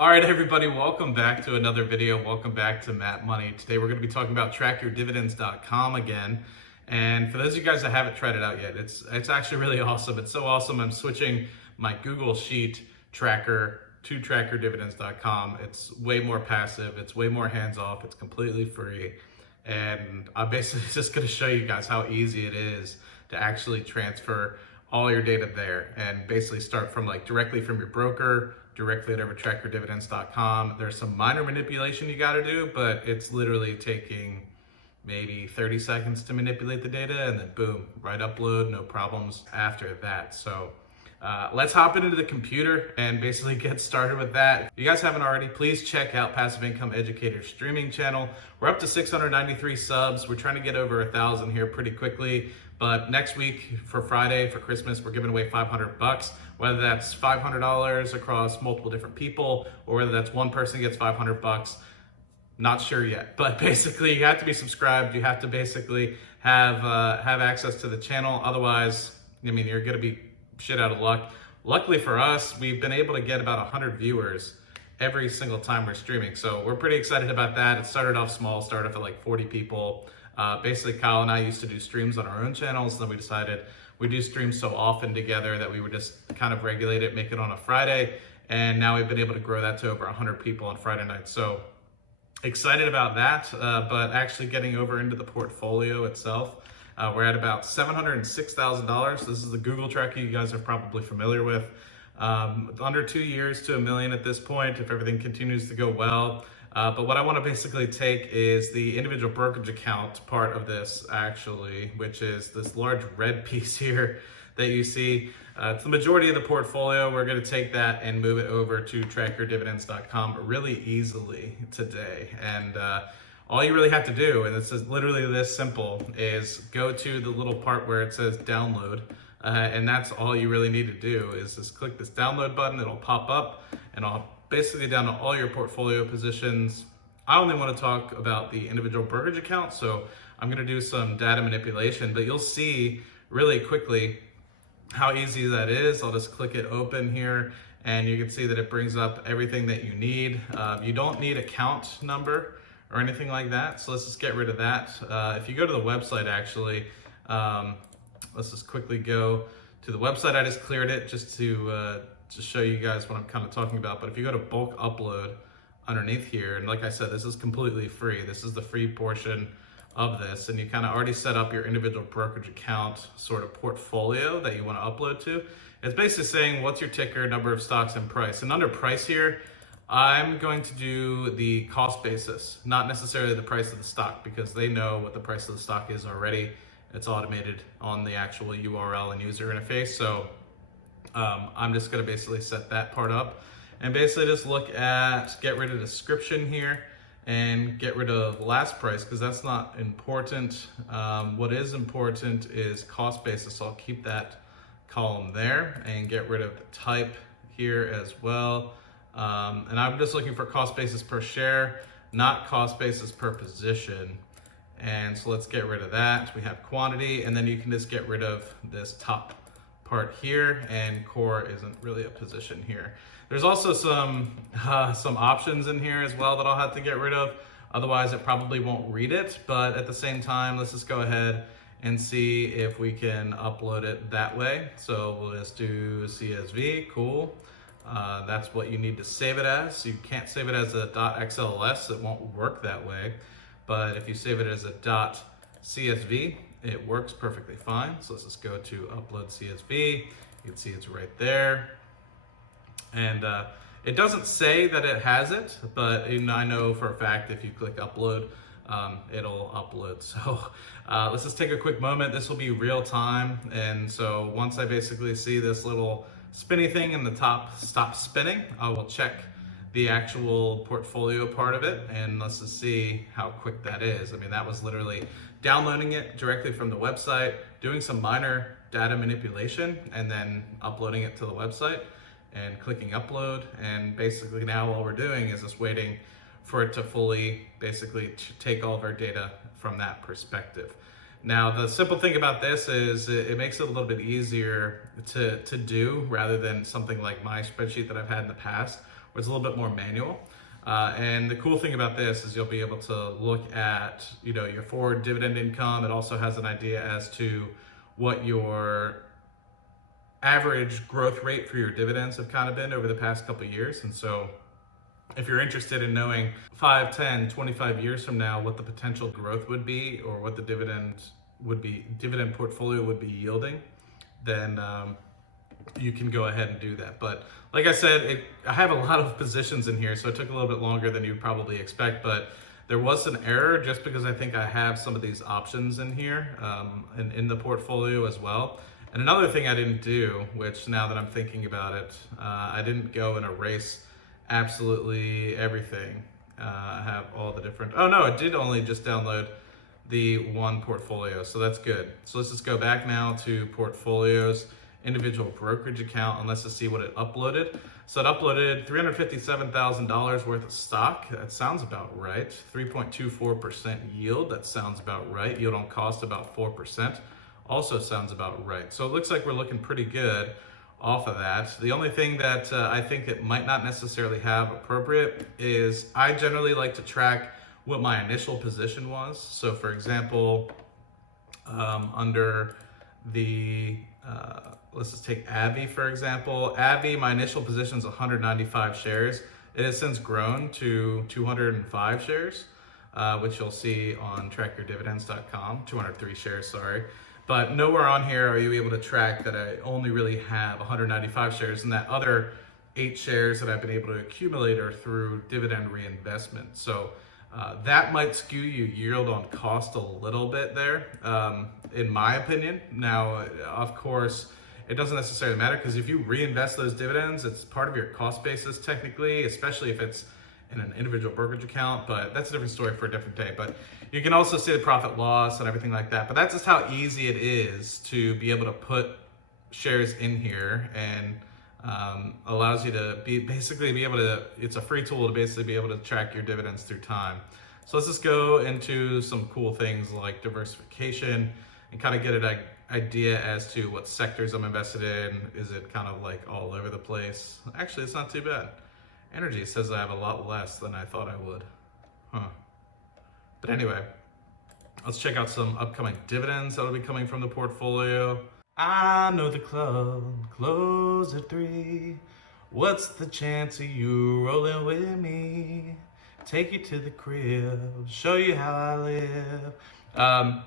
All right, everybody, welcome back to another video. Welcome back to Matt Money. Today we're going to be talking about trackyourdividends.com again. And for those of you guys that haven't tried it out yet, it's actually really awesome. It's so awesome. I'm switching my Google Sheet tracker to trackyourdividends.com. It's way more passive. It's way more hands-off. It's completely free. And I'm basically just going to show you guys how easy it is to actually transfer all your data there and basically start from directly from your broker directly over trackyourdividends.com. There's some minor manipulation you got to do, but it's literally taking maybe 30 seconds to manipulate the data, and then boom, right upload, no problems after that. So let's hop into the computer and basically get started with that. If you guys haven't already, please check out Passive Income Educator streaming channel. We're up to 693 subs. We're trying to get over 1,000 here pretty quickly. But next week for Friday, for Christmas, we're giving away $500, whether that's $500 across multiple different people, or whether that's one person gets $500. Not sure yet, but basically you have to be subscribed. You have to basically have access to the channel. Otherwise, I mean, you're gonna be shit out of luck. Luckily for us, we've been able to get about 100 viewers every single time we're streaming. So we're pretty excited about that. It started off small, started off at like 40 people. Basically, Kyle and I used to do streams on our own channels. Then we decided we do streams so often together that we would just kind of regulate it, make it on a Friday. And now we've been able to grow that to over 100 people on Friday nights. So excited about that, but actually getting over into the portfolio itself. We're at about $706,000. This is the Google tracker you guys are probably familiar with. Under 2 years to $1 million at this point, if everything continues to go well. But what I want to basically take is the individual brokerage account part of this, actually, which is this large red piece here that you see. It's the majority of the portfolio. We're going to take that and move it over to trackyourdividends.com really easily today. And all you really have to do, and this is literally this simple, is go to the little part where it says download. And that's all you really need to do is just click this download button. It'll pop up and I'll basically down to all your portfolio positions. I only want to talk about the individual brokerage account, so I'm going to do some data manipulation, but you'll see really quickly how easy that is. I'll just click it open here, and you can see that it brings up everything that you need. You don't need account number or anything like that, so let's just get rid of that. If you go to the website, actually, let's just quickly go to the website. I just cleared it just to show you guys what I'm kind of talking about. But if you go to bulk upload underneath here, and like I said, this is completely free. This is the free portion of this, and you kind of already set up your individual brokerage account sort of portfolio that you want to upload to. It's basically saying what's your ticker, number of stocks, and price. And under price here, I'm going to do the cost basis, not necessarily the price of the stock, because they know what the price of the stock is already. It's automated on the actual URL and user interface. So I'm just going to basically set that part up and basically just look at get rid of description here and get rid of last price, because that's not important. What is important is cost basis. So I'll keep that column there and get rid of type here as well. And I'm just looking for cost basis per share, not cost basis per position. And so let's get rid of that. We have quantity, and then you can just get rid of this top part here, and core isn't really a position here. There's also some options in here as well that I'll have to get rid of. Otherwise, it probably won't read it. But at the same time, let's just go ahead and see if we can upload it that way. So we'll just do CSV, cool. That's what you need to save it as. You can't save it as a .xls, it won't work that way. But if you save it as a .csv, it works perfectly fine. So let's just go to upload CSV. You can see it's right there. And it doesn't say that it has it, but I know for a fact if you click upload, it'll upload. So let's just take a quick moment. This will be real time. And so once I basically see this little spinny thing in the top stop spinning, I will check the actual portfolio part of it, and let's just see how quick that is. I mean, that was literally downloading it directly from the website, doing some minor data manipulation, and then uploading it to the website and clicking upload. And basically now all we're doing is just waiting for it to fully basically take all of our data from that perspective. Now, the simple thing about this is it makes it a little bit easier to do rather than something like my spreadsheet that I've had in the past, where it's a little bit more manual. And the cool thing about this is you'll be able to look at, your forward dividend income. It also has an idea as to what your average growth rate for your dividends have kind of been over the past couple of years. And so if you're interested in knowing 5, 10, 25 years from now what the potential growth would be, or what the dividend portfolio would be yielding, then you can go ahead and do that. But like I said, I have a lot of positions in here, so it took a little bit longer than you'd probably expect, but there was an error just because I think I have some of these options in here in the portfolio as well. And another thing I didn't do, which now that I'm thinking about it, I didn't go and erase absolutely everything. I have all the different, oh no, it did only just download the one portfolio, so that's good. So let's just go back now to portfolios, individual brokerage account, and let's just see what it uploaded. So it uploaded $357,000 worth of stock. That sounds about right. 3.24% yield, that sounds about right. Yield on cost about 4%, also sounds about right. So it looks like we're looking pretty good off of that. The only thing that I think it might not necessarily have appropriate is I generally like to track what my initial position was. So for example, under the, let's just take AbbVie for example. AbbVie, my initial position is 195 shares. It has since grown to 205 shares, which you'll see on trackyourdividends.com, 203 shares, sorry. But nowhere on here are you able to track that I only really have 195 shares, and that other 8 shares that I've been able to accumulate are through dividend reinvestment. So that might skew your yield on cost a little bit there, in my opinion. Now, of course, it doesn't necessarily matter, because if you reinvest those dividends, it's part of your cost basis technically, especially if it's in an individual brokerage account, but that's a different story for a different day. But you can also see the profit loss and everything like that. But that's just how easy it is to be able to put shares in here, and allows you to basically be able to, it's a free tool to basically be able to track your dividends through time. So let's just go into some cool things like diversification and kind of get an idea as to what sectors I'm invested in. Is it kind of like all over the place? Actually, it's not too bad. Energy says I have a lot less than I thought I would. But anyway, let's check out some upcoming dividends that'll be coming from the portfolio. I know the club closed at 3. What's the chance of you rolling with me? Take you to the crib, show you how I live.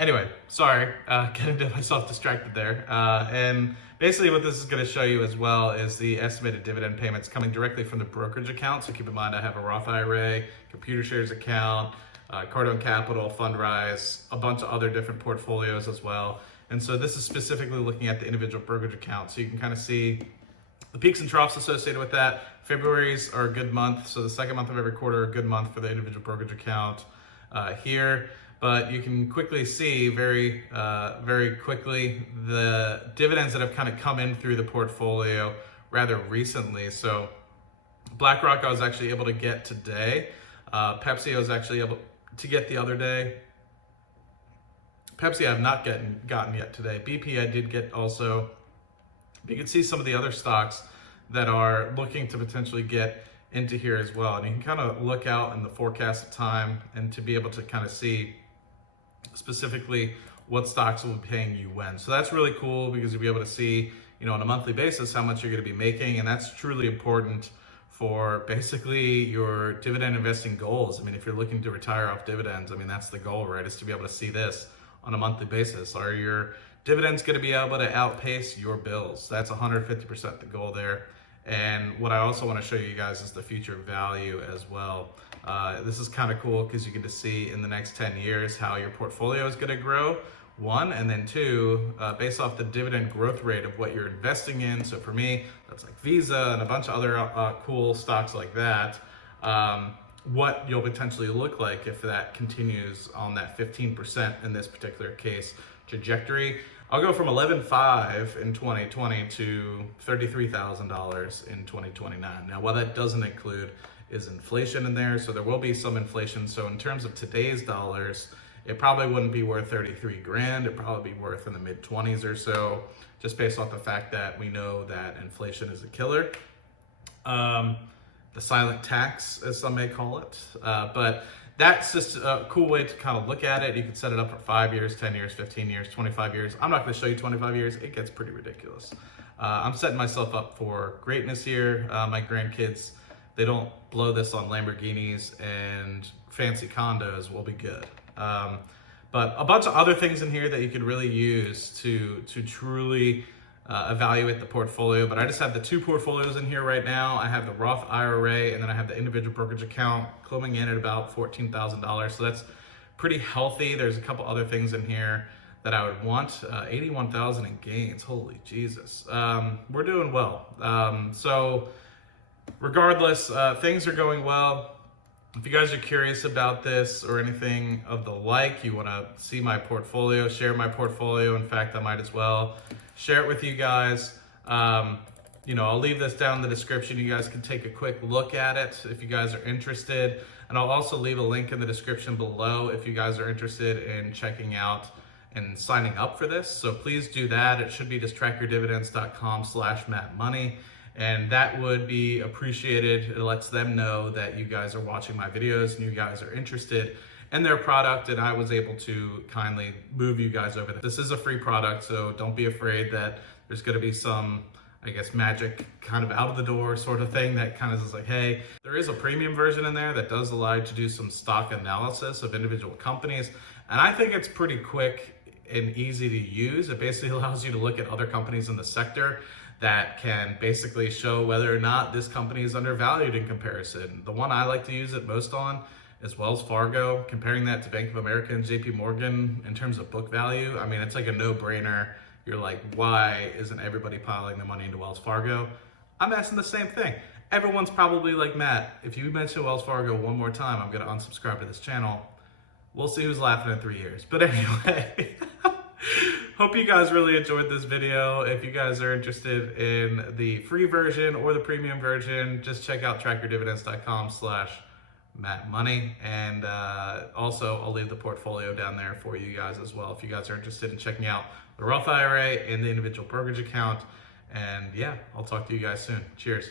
Anyway, sorry, getting myself distracted there. And basically what this is going to show you as well is the estimated dividend payments coming directly from the brokerage account. So keep in mind I have a Roth IRA, computer shares account, Cardone Capital, Fundrise, a bunch of other different portfolios as well. And so this is specifically looking at the individual brokerage account. So you can kind of see the peaks and troughs associated with that. February's are a good month. So the second month of every quarter, a good month for the individual brokerage account here. But you can quickly see very quickly the dividends that have kind of come in through the portfolio rather recently. So BlackRock I was actually able to get today. Pepsi I was actually able to get the other day. Pepsi I have not gotten yet today. BP I did get also. You can see some of the other stocks that are looking to potentially get into here as well. And you can kind of look out in the forecast of time and to be able to kind of see specifically what stocks will be paying you when. So that's really cool, because you'll be able to see, on a monthly basis how much you're going to be making, and that's truly important for basically your dividend investing goals. I mean, if you're looking to retire off dividends, I mean, that's the goal, right? Is to be able to see this on a monthly basis. Are your dividends going to be able to outpace your bills? That's 150% the goal there. And what I also want to show you guys is the future value as well. This is kind of cool because you get to see in the next 10 years how your portfolio is going to grow, one, and then two, based off the dividend growth rate of what you're investing in. So for me, that's like Visa and a bunch of other cool stocks like that. What you'll potentially look like if that continues on that 15% in this particular case trajectory. I'll go from 11.5 in 2020 to $33,000 in 2029. Now, what that doesn't include is inflation in there, so there will be some inflation. So in terms of today's dollars, it probably wouldn't be worth 33 grand. It'd probably be worth in the mid 20s or so, just based off the fact that we know that inflation is a killer. the silent tax, as some may call it. But that's just a cool way to kind of look at it. You can set it up for 5 years, 10 years, 15 years, 25 years. I'm not going to show you 25 years. It gets pretty ridiculous. I'm setting myself up for greatness here. My grandkids, they don't blow this on Lamborghinis and fancy condos. We'll be good. But a bunch of other things in here that you could really use to truly evaluate the portfolio. But I just have the 2 portfolios in here right now. I have the Roth IRA, and then I have the individual brokerage account coming in at about $14,000. So that's pretty healthy. There's a couple other things in here that I would want. 81,000 in gains. Holy Jesus. We're doing well. So regardless, things are going well. If you guys are curious about this or anything of the like, you want to see my portfolio, share my portfolio. In fact, I might as well share it with you guys. I'll leave this down in the description. You guys can take a quick look at it if you guys are interested. And I'll also leave a link in the description below if you guys are interested in checking out and signing up for this. So please do that. It should be just trackyourdividends.com/MattMoney. And that would be appreciated. It lets them know that you guys are watching my videos and you guys are interested in their product, and I was able to kindly move you guys over there. This is a free product, so don't be afraid that there's gonna be some, I guess, magic kind of out of the door sort of thing that kind of is like, hey, there is a premium version in there that does allow you to do some stock analysis of individual companies. And I think it's pretty quick and easy to use. It basically allows you to look at other companies in the sector that can basically show whether or not this company is undervalued in comparison. The one I like to use it most on is Wells Fargo. Comparing that to Bank of America and JP Morgan in terms of book value, I mean, it's like a no-brainer. You're like, why isn't everybody piling their money into Wells Fargo? I'm asking the same thing. Everyone's probably like, Matt, if you mention Wells Fargo one more time, I'm gonna unsubscribe to this channel. We'll see who's laughing in 3 years. But anyway, hope you guys really enjoyed this video. If you guys are interested in the free version or the premium version, just check out trackyourdividends.com/MattMoney. And also, I'll leave the portfolio down there for you guys as well if you guys are interested in checking out the Roth IRA and the individual brokerage account. And yeah, I'll talk to you guys soon. Cheers.